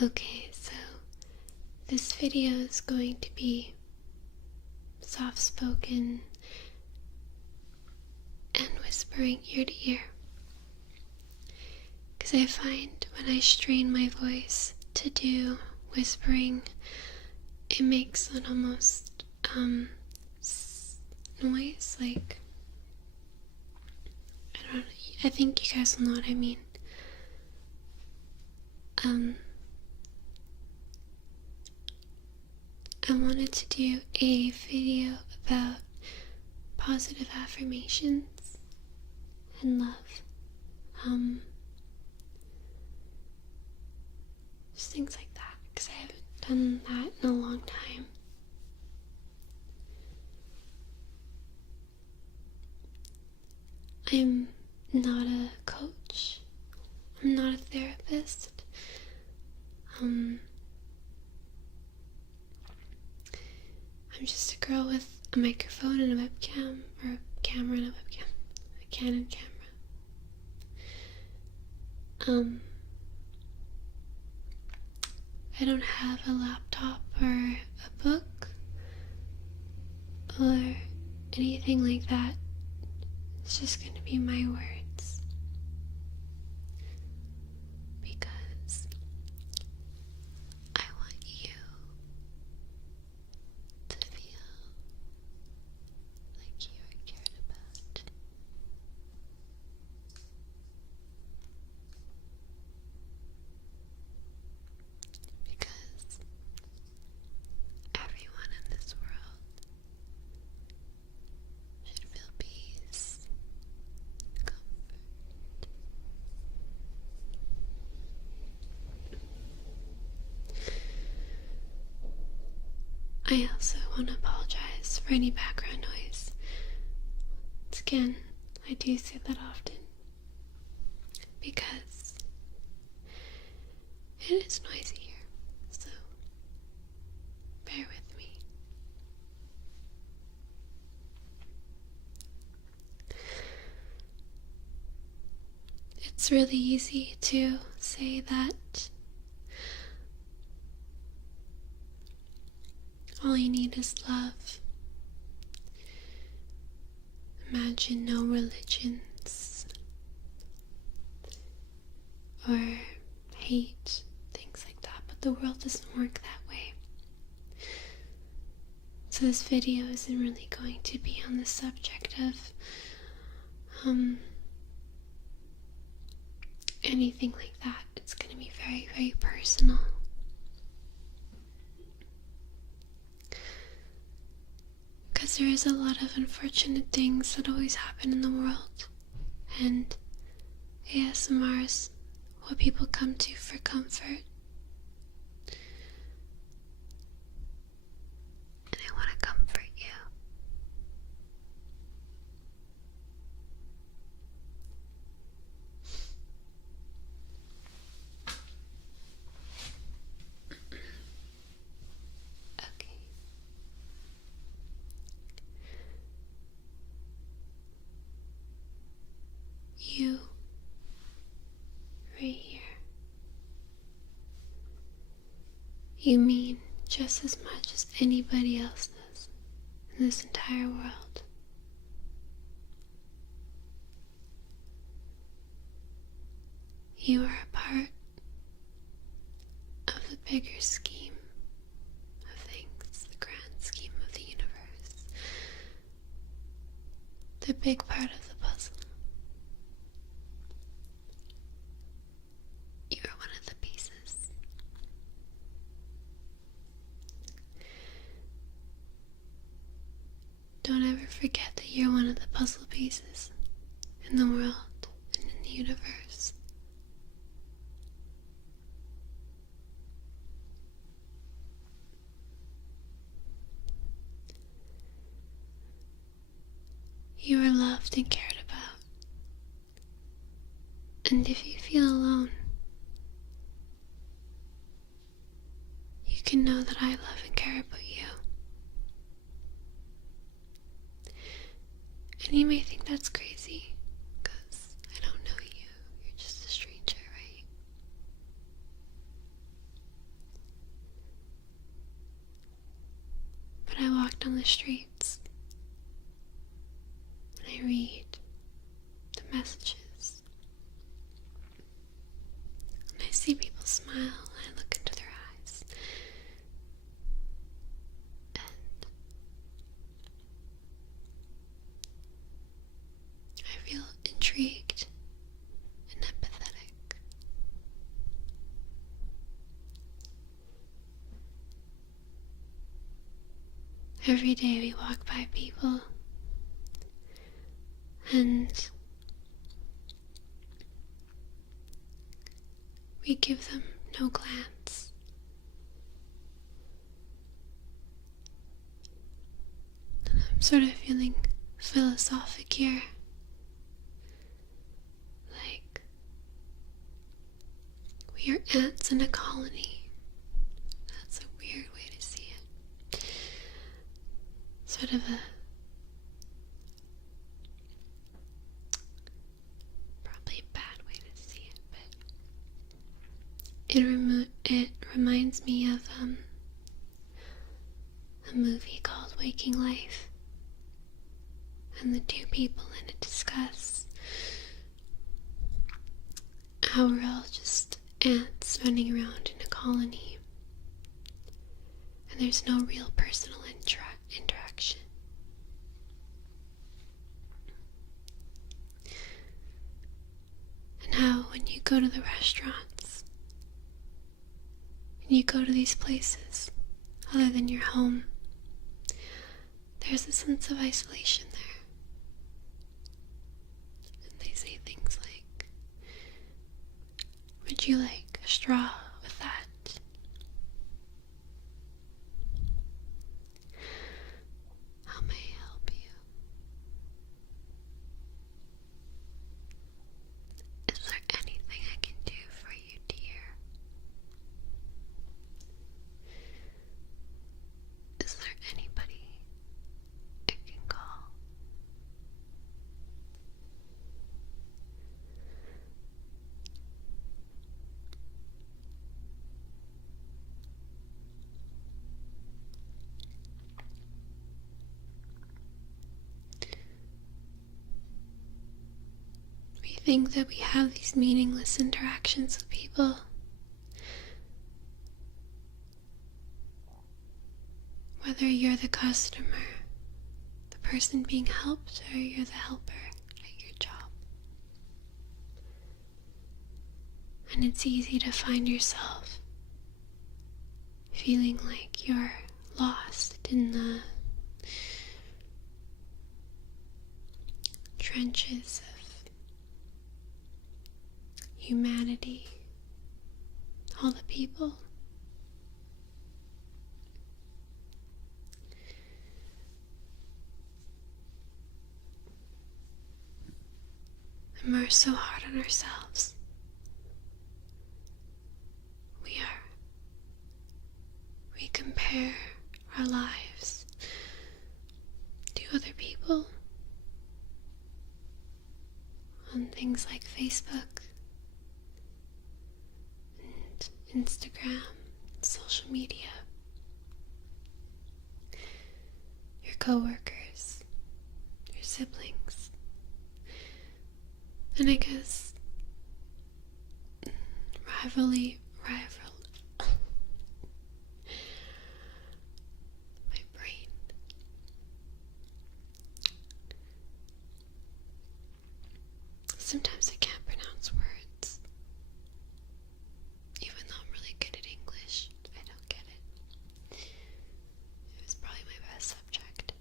Okay, so this video is going to be soft-spoken and whispering ear to ear. Because I find when I strain my voice to do whispering, it makes an almost noise, like, I don't know, I think you guys will know what I mean. I wanted to do a video about positive affirmations and love. Just things like that, because I haven't done that in a long time. I'm not a coach. I'm not a therapist. I'm just a girl with a microphone and a webcam, or a camera and a webcam, a Canon camera. I don't have a laptop or a book or anything like that. It's just going to be my words. Because I want you to feel like you are cared about. Because everyone in this world should feel peace, comfort. I also want to apologize for any background noise. Once again, I do say that often because it is noisy here, so bear with me. It's really easy to say that all you need is love. Imagine no religions or hate, things like that, but the world doesn't work that way. So this video isn't really going to be on the subject of anything like that. It's going to be very, very personal. Because there is a lot of unfortunate things that always happen in the world, and ASMR is what people come to for comfort. And I want to comfort you. Okay. You, right here, you mean just as much as anybody else does in this entire world. You are a part of the bigger scheme of things, the grand scheme of the universe, the big part of the puzzle. You are one of the pieces. Don't ever forget that you're one of the puzzle pieces in the world and in the universe. You are loved and cared about. And if you feel alone, you can know that I love and care about you. And you may think that's crazy, because I don't know you. You're just a stranger, right? streets, and I read the messages, and I see people smile, and I look into their eyes, and I feel intrigued and empathetic. Every day we walk by people, and we give them no glance. I'm sort of feeling philosophic here. Like we are ants in a colony. That's a weird way to see it. Sort of a probably a bad way to see it, but it reminds me of a movie called Waking Life, and the two people in it discuss how we're all just ants running around in a colony, and there's no real personal interaction. And how when you go to the restaurants, and you go to these places other than your home, there's a sense of isolation there. And they say things like, would you like a straw with that? How may I help you? Is there anything I can do for you, dear? Is there anybody I can call? We think that we have these meaningless interactions with people. Whether you're the customer, the person being helped, or you're the helper at your job. And it's easy to find yourself feeling like you're lost in the trenches of humanity, all the people. And we're so hard on ourselves. We compare our lives to other people on things like Facebook and Instagram, social media, your coworkers, your siblings, and I guess rivalry. My brain. Sometimes I can't pronounce words. Even though I'm really good at English, I don't get it. It was probably my best subject.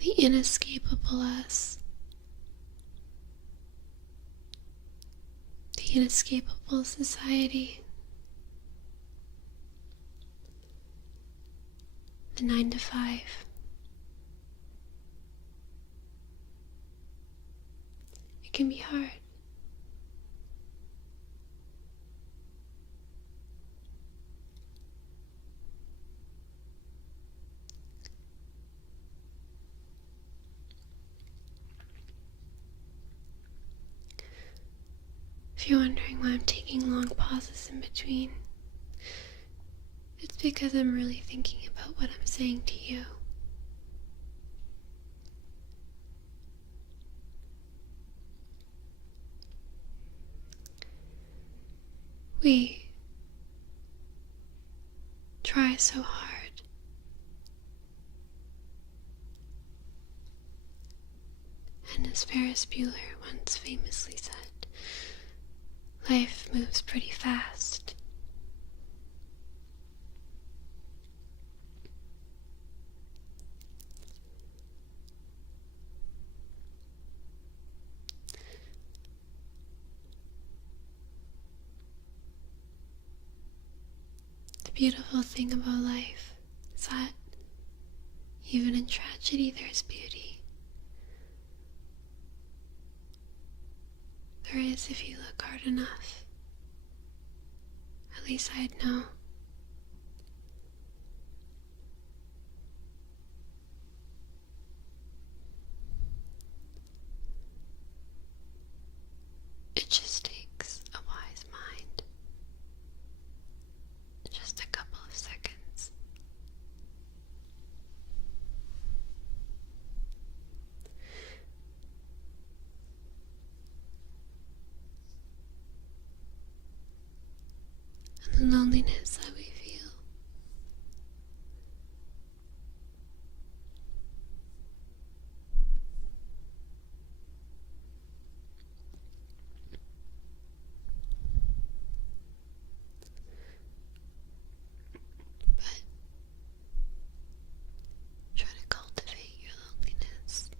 The inescapable us. The inescapable society. The 9 to 5. It can be hard. If you're wondering why I'm taking long pauses in between, it's because I'm really thinking about what I'm saying to you. We try so hard. And as Ferris Bueller once famously said, life moves pretty fast. The beautiful thing about life is that even in tragedy there's beauty. There is if you look hard enough. At least I'd know. It just takes a wise mind. Just a couple of seconds. And the loneliness that we feel. But try to cultivate your loneliness.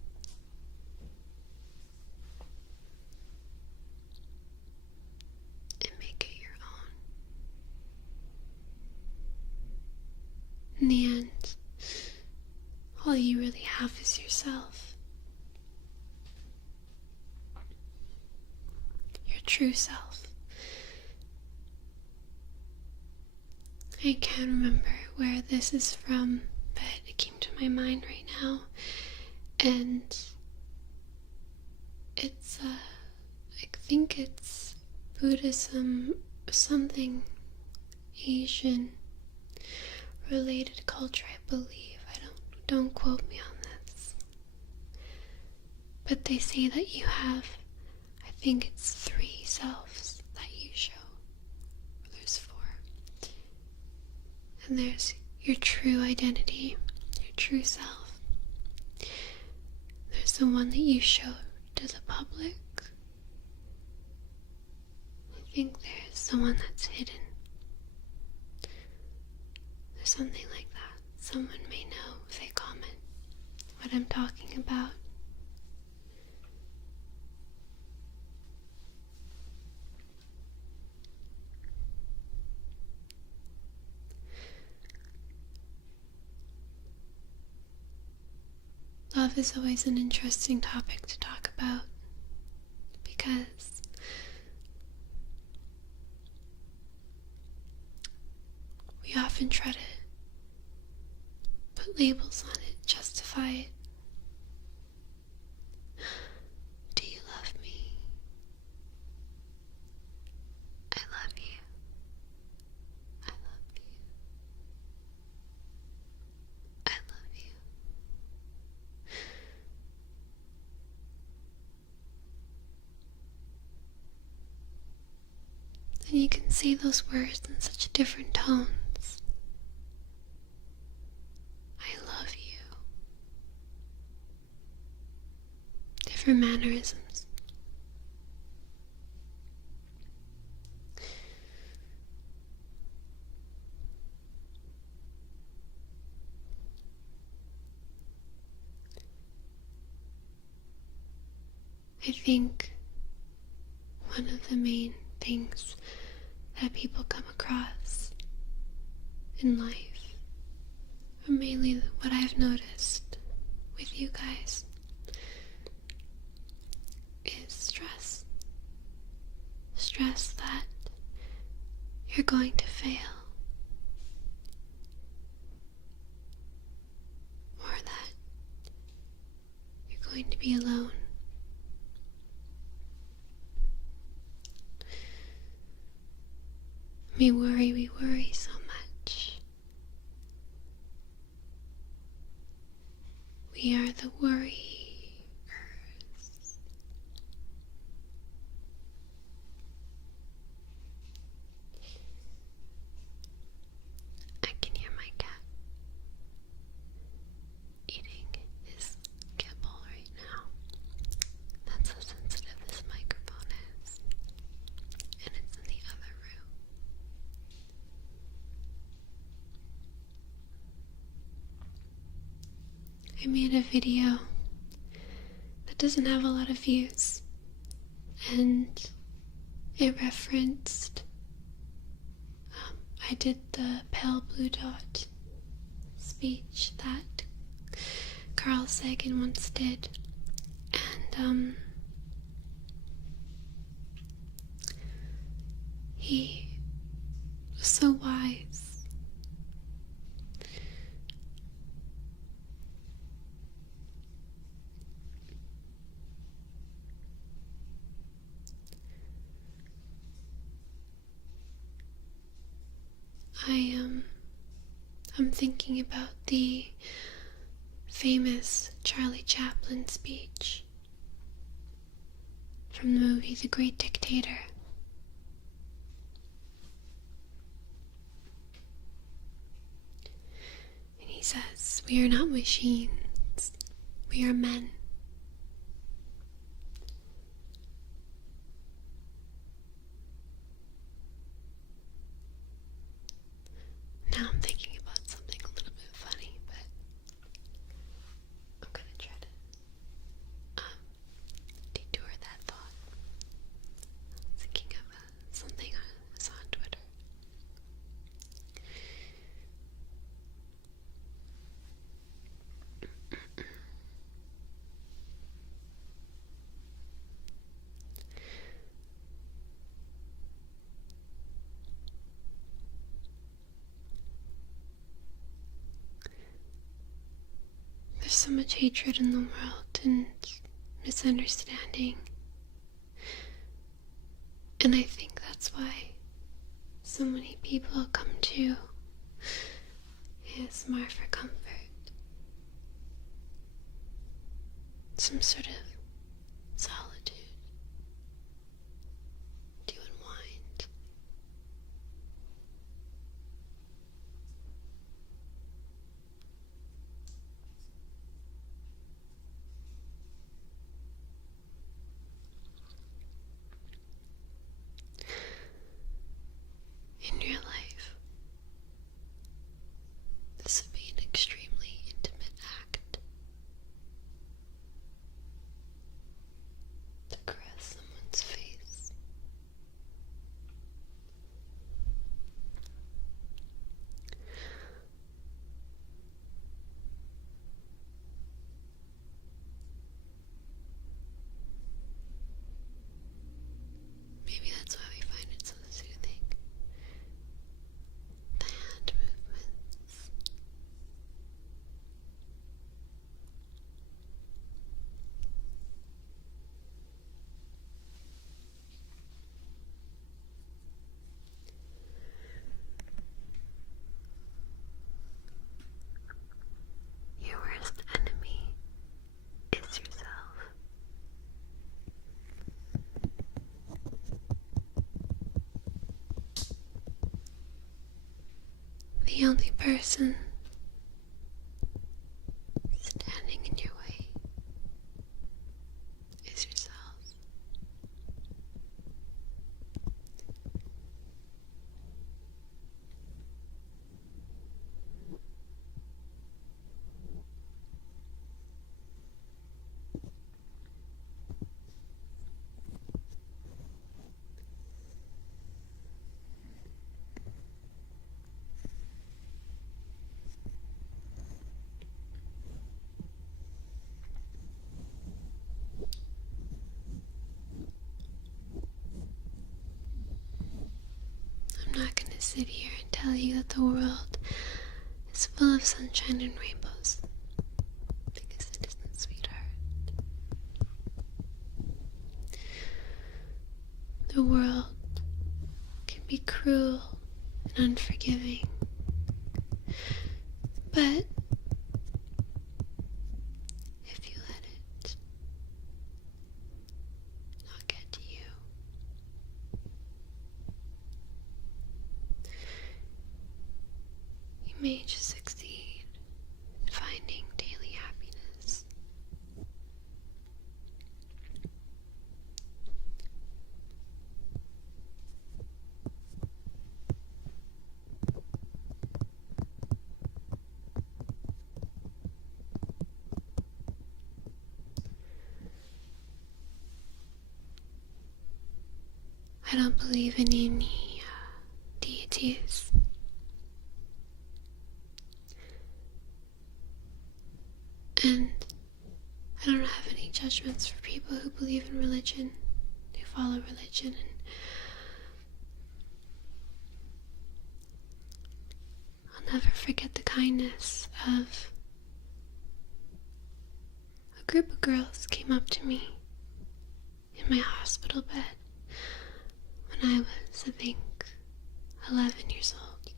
And make it your own. In the end, all you really have is yourself. Your true self. I can't remember where this is from, but it came to my mind right now. And it's, I think it's Buddhism, something Asian related culture, I believe. Don't quote me on this. But they say that you have, I think it's 3 selves that you show. There's 4. And there's your true identity, your true self. There's the one that you show to the public. I think there's the one that's hidden. There's something like that. Someone may know if they comment what I'm talking about. Love is always an interesting topic to talk about because we often try to put labels on it, justify it. Do you love me? I love you. I love you. I love you. And you can say those words in such different tones. I love you. Different mannerisms. I think one of the main things that people come across in life, or mainly what I've noticed with you guys, is stress. Stress that you're going to fail, or that you're going to be alone. we worry so much. We are the worriers. I can hear my cat eating his kibble right now. That's how sensitive this microphone is. And it's in the other room. I made a video that doesn't have a lot of views, and it referenced, I did the pale blue dot speech that Carl Sagan once did, and he was so wise. I'm thinking about the famous Charlie Chaplin speech from the movie The Great Dictator. And he says, "We are not machines, we are men." Now I'm thinking about something a little bit funny, but I'm gonna try to detour that thought. I'm thinking of something I saw on Twitter. There's so much hatred in the world and misunderstanding. And I think that's why so many people come to ASMR for comfort. Some sort of solitude to unwind. In your life, this would be an extremely intimate act. To caress someone's face. Maybe that's why we find it so soothing. The hand movements. Your worst enemy is yourself. The only person standing in your way is yourself. I'm not going to sit here and tell you that the world is full of sunshine and rainbows, because it isn't, sweetheart. The world can be cruel and unforgiving. But if you let it not get to you, you may just succeed in finding daily happiness. I don't believe in any deities. And I don't have any judgments for people who believe in religion, who follow religion. And I'll never forget the kindness of a group of girls came up to me in my hospital bed when I was, I think, 11 years old.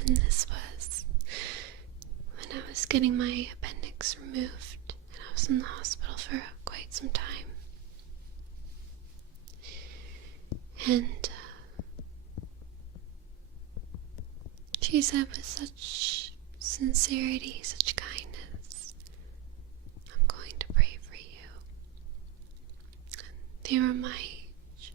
And this was when I was getting my appendix removed, and I was in the hospital for quite some time. And she said with such sincerity, such kindness, "I'm going to pray for you." And they were my age.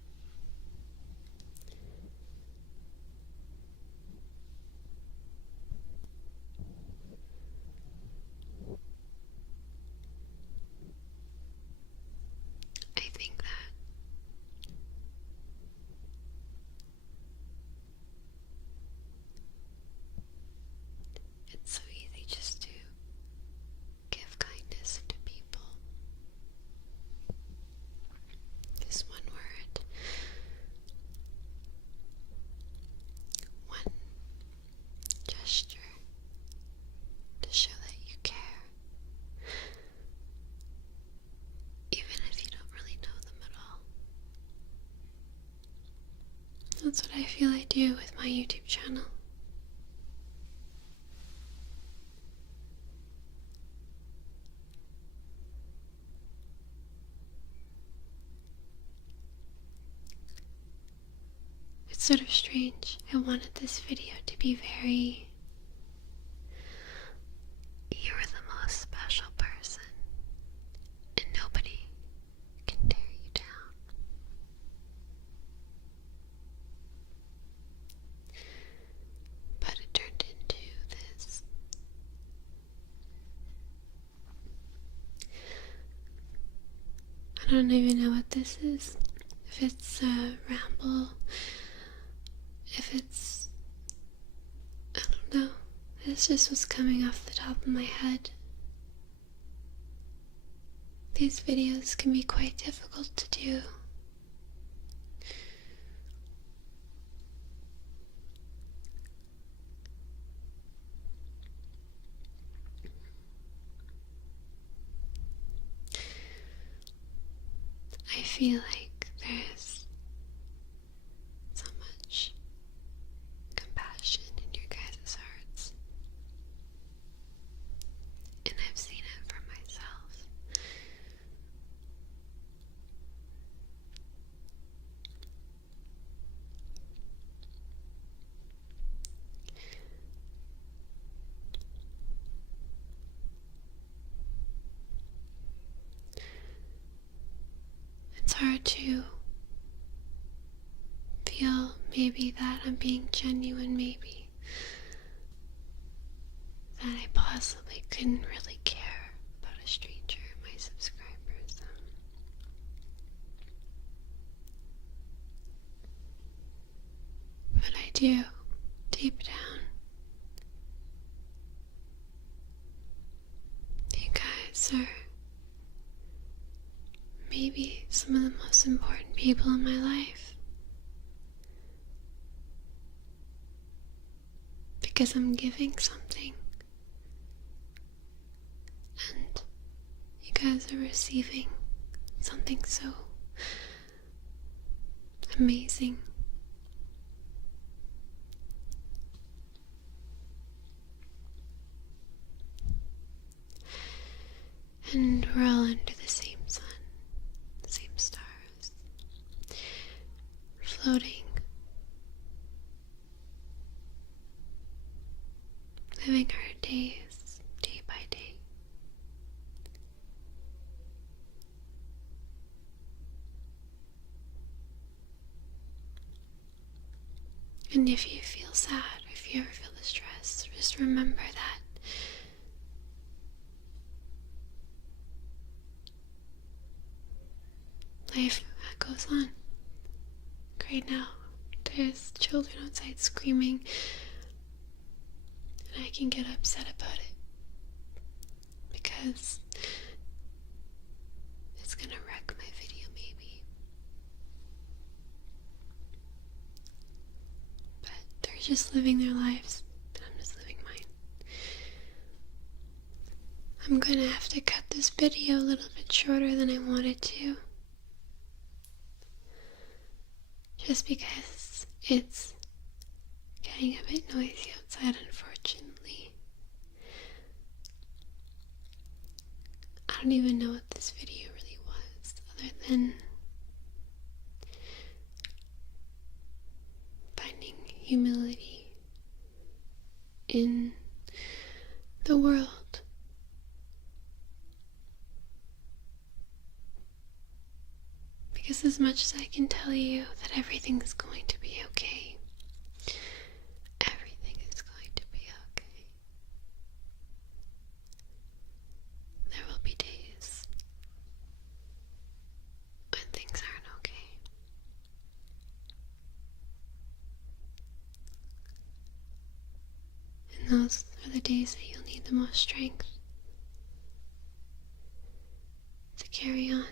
I think that it's so easy just to give kindness to people. Just one word, one gesture to show that you care, even if you don't really know them at all. That's what I feel I do with my YouTube channel. It's sort of strange. I wanted this video to be very, "You're the most special person, and nobody can tear you down." But it turned into this. I don't even know what this is. If it's a ramble, if it's, I don't know. This just was coming off the top of my head. These videos can be quite difficult to do. I feel like there's so much compassion in your guys' hearts, and I've seen it for myself. It's hard to feel maybe that I'm being genuine, maybe that I possibly couldn't really care about a stranger, my subscribers. But I do, deep down. You guys are maybe some of the most important people in my life. Because I'm giving something. And you guys are receiving something so amazing floating, living her days day by day. And if you feel sad, if you ever feel distress, just remember that life goes on. Right now, there's children outside screaming, and I can get upset about it because it's gonna wreck my video maybe. But they're just living their lives, and I'm just living mine. I'm gonna have to cut this video a little bit shorter than I wanted to, just because it's getting a bit noisy outside, unfortunately. I don't even know what this video really was, other than finding humility in the world. Because as much as I can tell you that everything's going to be okay, everything is going to be okay, there will be days when things aren't okay. And those are the days that you'll need the most strength to carry on.